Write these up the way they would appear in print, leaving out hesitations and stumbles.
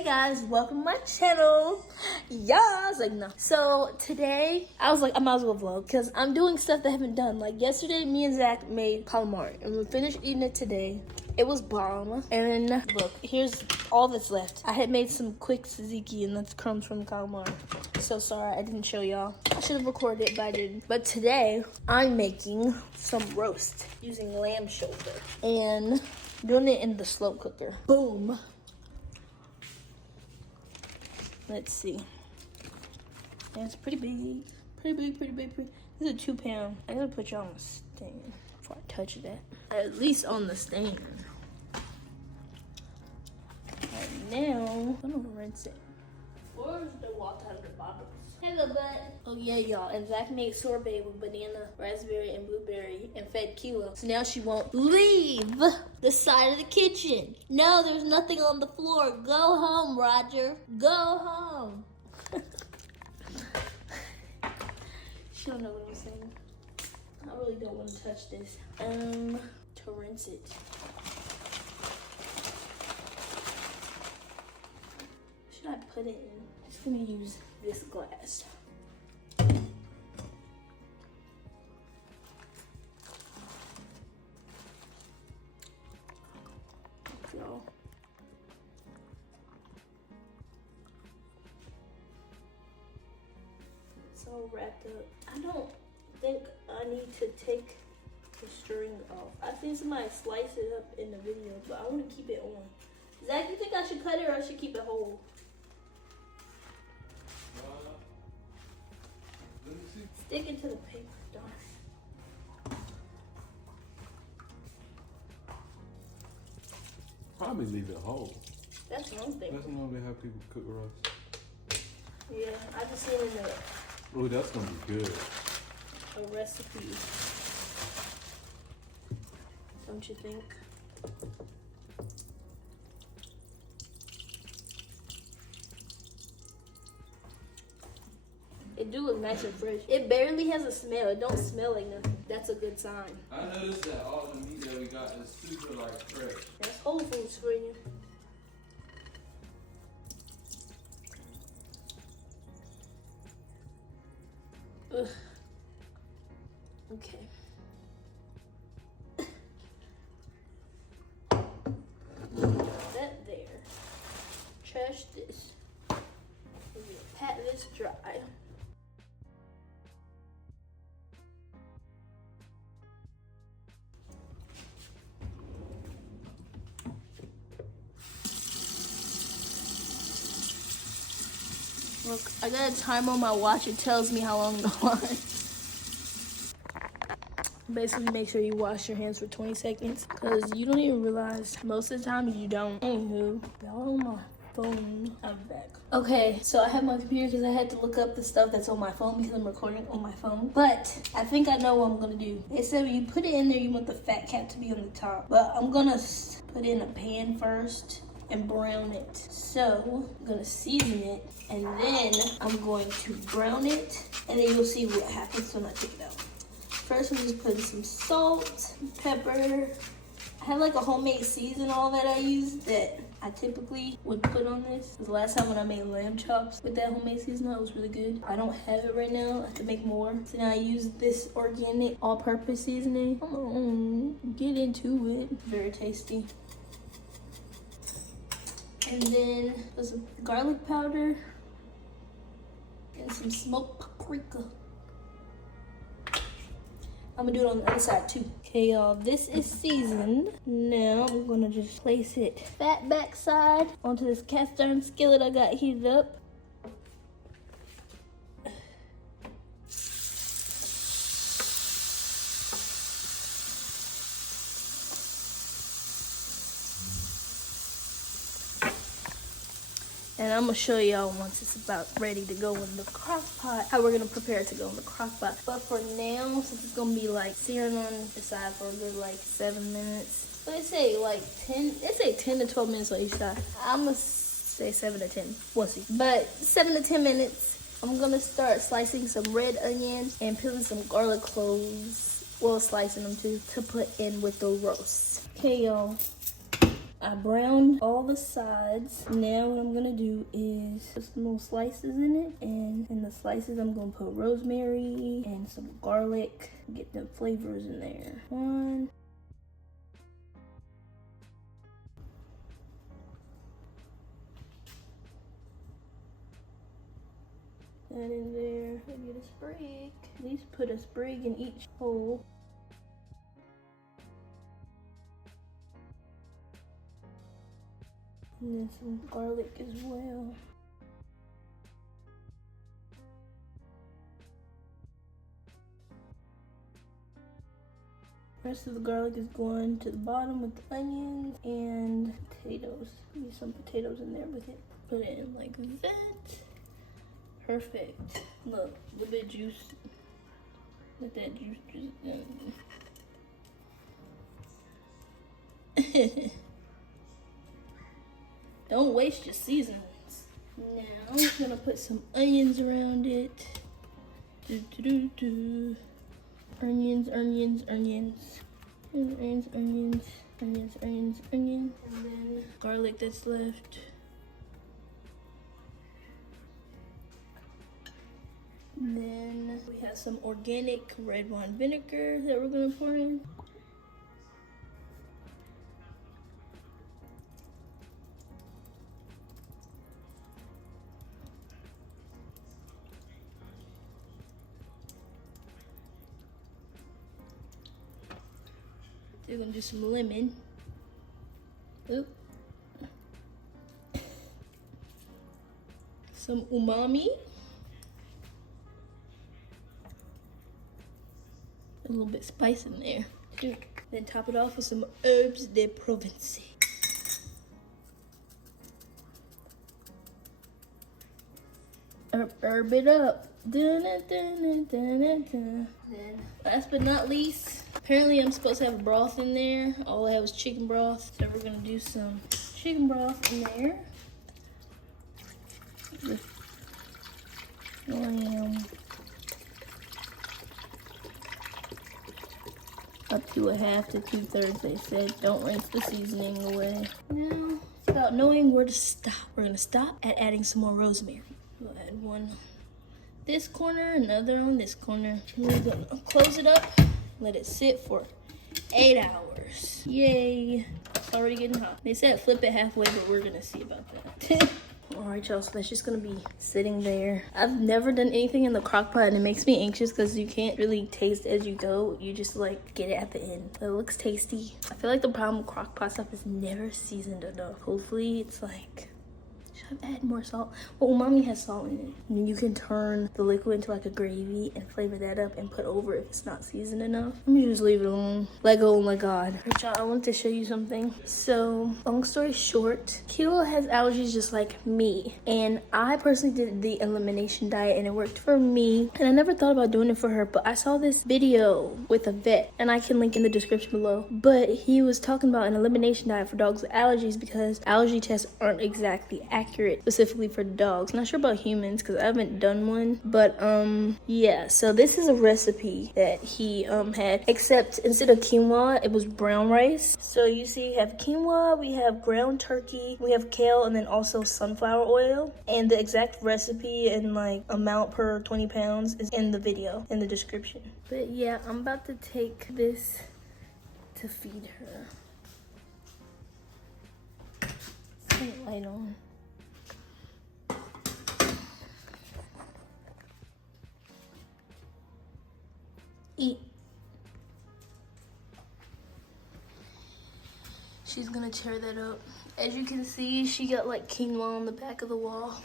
Hey guys, welcome to my channel. Yes, like no. So today I was like, I might as well vlog because I'm doing stuff that I haven't done. Like yesterday, me and Zach made calamari and we finished eating it today. It was bomb. And look, here's all that's left. I had made some quick tzatziki and that's crumbs from the calamari. So sorry I didn't show y'all. I should have recorded it, but I didn't. But today I'm making some roast using lamb shoulder and doing it in the slow cooker. Boom. Let's see. And it's pretty big. Pretty big. This is a 2 pound. I gotta put y'all on the stand before I touch that. At least on the stand. Right now, I'm gonna rinse it. Where's the water out of the bottles? Hello, bud. Oh yeah, y'all. And Zach made sorbet with banana, raspberry, and blueberry, and fed quinoa. So now she won't leave the side of the kitchen. No, there's nothing on the floor. Go home, Roger. Go home. She don't know what I'm saying. I really don't want to touch this. To rinse it. Should I put it in? I'm just gonna use this glass. Go. It's all wrapped up. I don't think I need to take the string off. I've seen somebody slice it up in the video, but I want to keep it on. Zach, you think I should cut it or I should keep it whole? Stick it to the paper, darn. Probably leave it whole. That's one thing. That's normally how people cook roast. Yeah, I just seen in Oh, that's gonna be good. a recipe. Don't you think? It do look nice and fresh. It barely has a smell. It don't smell like nothing. That's a good sign. I noticed that all the meat that we got is super like fresh. That's Whole Foods for you. Ugh. Okay. Got that there. Trash this. We're gonna pat this dry. Look, I got a timer on my watch. It tells me how long to wash. Basically, make sure you wash your hands for 20 seconds because you don't even realize most of the time you don't. Anywho, y'all on my phone. I'm back. Okay, so I have my computer because I had to look up the stuff that's on my phone because I'm recording on my phone. But I think I know what I'm gonna do. It said when you put it in there, you want the fat cap to be on the top. But I'm gonna put it in a pan first and brown it. So I'm gonna season it and then I'm going to brown it and then you'll see what happens when I take it out. First I'm just putting some salt, pepper. I have like a homemade seasonal that I use that I typically would put on this. The last time when I made lamb chops with that homemade seasonal, it was really good. I don't have it right now. I have to make more. So now I use this organic all-purpose seasoning. Come on, get into it. Very tasty. And then there's some garlic powder and some smoked paprika. I'm gonna do it on the other side too. Okay, y'all, this is seasoned. Now I'm gonna just place it fat backside onto this cast iron skillet I got heated up. And I'm gonna show y'all once it's about ready to go in the crock pot, how we're gonna prepare it to go in the crock pot. But for now, since it's gonna be like searing on the side for a good like 7 minutes. But they say like 10 to 12 minutes on each side. I'm gonna say 7 to 10, we'll see. But 7 to 10 minutes, I'm gonna start slicing some red onions and peeling some garlic cloves. Well, slicing them too, to put in with the roast. Okay, y'all. I browned all the sides. Now what I'm gonna do is put some little slices in it, and in the slices I'm gonna put rosemary and some garlic. Get the flavors in there. One. And in there, I get a sprig. At least put a sprig in each hole. And then some garlic as well. The rest of the garlic is going to the bottom with the onions and potatoes. Maybe some potatoes in there with it. Put it in like that. Perfect. Look, a little bit of juice. Let that juice just Don't waste your seasonings. Now I'm gonna put some onions around it. Onions, onions, onions. Onions, onions, onions, onions, onions. And then garlic that's left. And then we have some organic red wine vinegar that we're gonna pour in. We're gonna do some lemon. Oop. Some umami. A little bit of spice in there too. Then top it off with some herbs de Provence. Herb it up. Then, last but not least, apparently I'm supposed to have broth in there. All I have was chicken broth. So we're gonna do some chicken broth in there. Up to a half to 2/3, they said. Don't rinse the seasoning away. Now, it's about knowing where to stop. We're gonna stop at adding some more rosemary. We'll add one on this corner, another on this corner. We're gonna close it up, let it sit for 8 hours. Yay. It's already getting hot. They said flip it halfway, but we're gonna see about that. All right, y'all, so that's just gonna be sitting there. I've never done anything in the crock pot, and it makes me anxious because you can't really taste as you go. You just like get it at the end. It looks tasty. I feel like the problem with crock pot stuff is never seasoned enough. Hopefully it's like, should I add more salt? Well, umami has salt in it. And you can turn the liquid into like a gravy and flavor that up and put over if it's not seasoned enough. Let me just leave it alone. Lego, oh my God. Right, y'all, I wanted to show you something. So, long story short, Kilo has allergies just like me. And I personally did the elimination diet and it worked for me. And I never thought about doing it for her, but I saw this video with a vet, and I can link in the description below. But he was talking about an elimination diet for dogs with allergies because allergy tests aren't exactly accurate, specifically for dogs. Not sure about humans because I haven't done one, but yeah, so this is a recipe that he had, except instead of quinoa it was brown rice. So you see, you have quinoa, we have ground turkey, we have kale, and then also sunflower oil. And the exact recipe and like amount per 20 pounds is in the video in the description. But yeah, I'm about to take this to feed her. Turn the light on. Eat. She's gonna tear that up. As you can see, she got like quinoa on the back of the wall.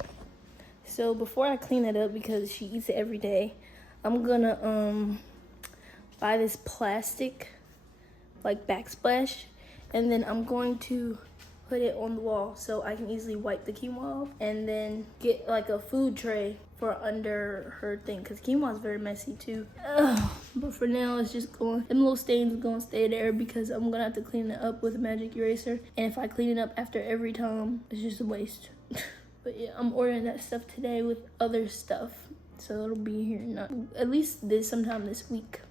So before I clean it up, because she eats it every day, I'm gonna buy this plastic like backsplash, and then I'm going to put it on the wall so I can easily wipe the quinoa off, and then get like a food tray for under her thing, because quinoa is very messy too. But for now, it's just going, them little stains are gonna stay there because I'm gonna have to clean it up with a magic eraser, and if I clean it up after every time, it's just a waste. But yeah, I'm ordering that stuff today with other stuff, so it'll be here not at least sometime this week.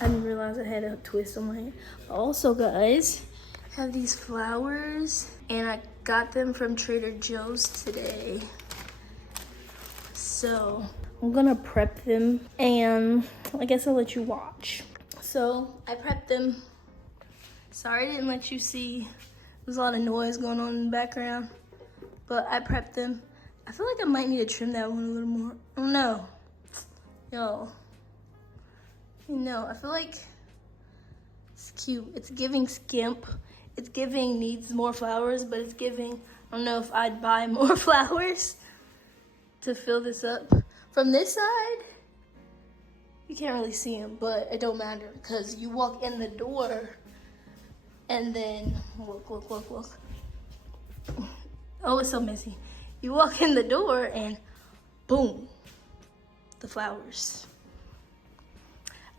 I didn't realize I had a twist on my hand. Also, guys, have these flowers, and I got them from Trader Joe's today. So I'm gonna prep them, and I guess I'll let you watch. So I prepped them. Sorry I didn't let you see. There's a lot of noise going on in the background, but I prepped them. I feel like I might need to trim that one a little more. Oh no, yo. No, I feel like it's cute. It's giving skimp. It's giving needs more flowers, but it's giving, I don't know if I'd buy more flowers to fill this up. From this side, you can't really see them, but it don't matter because you walk in the door and then, look. Oh, it's so messy. You walk in the door and boom, the flowers.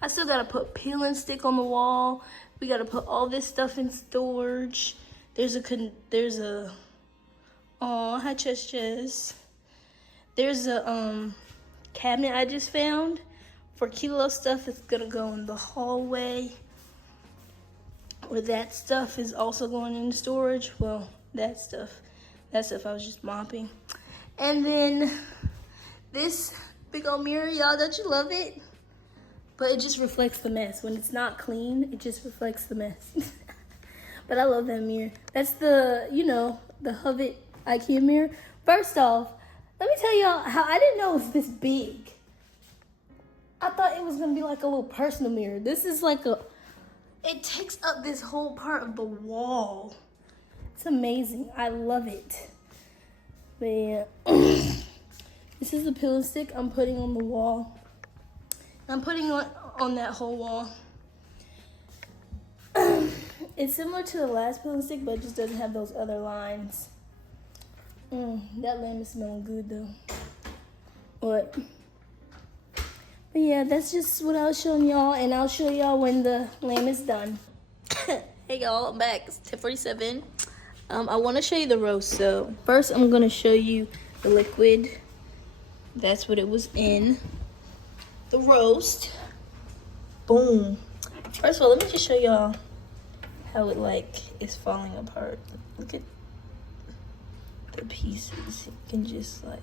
I still gotta put peel and stick on the wall. We gotta put all this stuff in storage. There's a, oh, hi Chess. There's a cabinet I just found for KirlyLoxs stuff. It's gonna go in the hallway. Where that stuff is also going into storage. Well, that stuff I was just mopping. And then this big old mirror, y'all, don't you love it? But it just reflects the mess. When it's not clean, it just reflects the mess. But I love that mirror. That's the, you know, the Hovet IKEA mirror. First off, let me tell y'all how I didn't know it was this big. I thought it was gonna be like a little personal mirror. This is like it takes up this whole part of the wall. It's amazing. I love it. But yeah, this is the peel and stick I'm putting on the wall. I'm putting on that whole wall. It's similar to the last peel and stick, but it just doesn't have those other lines. That lamb is smelling good though. But yeah, that's just what I was showing y'all, and I'll show y'all when the lamb is done. Hey y'all, I'm back. It's 10:47. I want to show you the roast. So first, I'm gonna show you the liquid. That's what it was in. The roast. Boom. First of all, let me just show y'all how it like is falling apart. Look at the pieces. You can just like,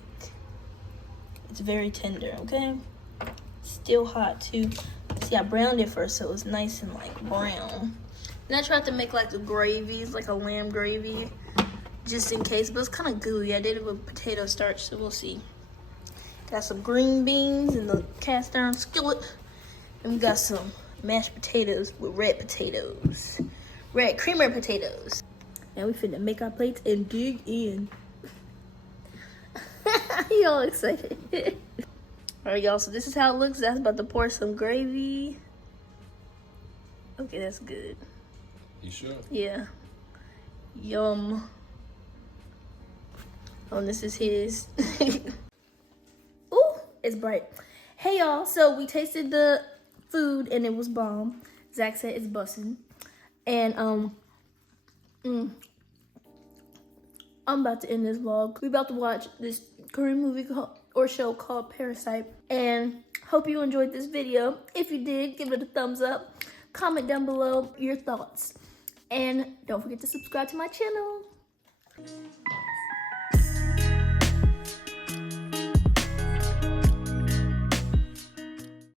it's very tender, okay? Still hot too. See, I browned it first so it was nice and like brown. Then I tried to make like a gravy, it's like a lamb gravy, just in case, but it's kind of gooey. I did it with potato starch, so we'll see. Got some green beans in the cast iron skillet, and we got some mashed potatoes with red potatoes, red creamer potatoes. Now we finna make our plates and dig in. You all excited? All right, y'all, so this is how it looks. That's about to pour some gravy. Okay, that's good. You sure? Yeah. Yum. Oh, and this is his. Ooh, it's bright. Hey, y'all, so we tasted the food, and it was bomb. Zach said it's bussin'. And, I'm about to end this vlog. We're about to watch this Korean movie show called Parasite, and hope you enjoyed this video. If you did, give it a thumbs up, comment down below your thoughts, and don't forget to subscribe to my channel.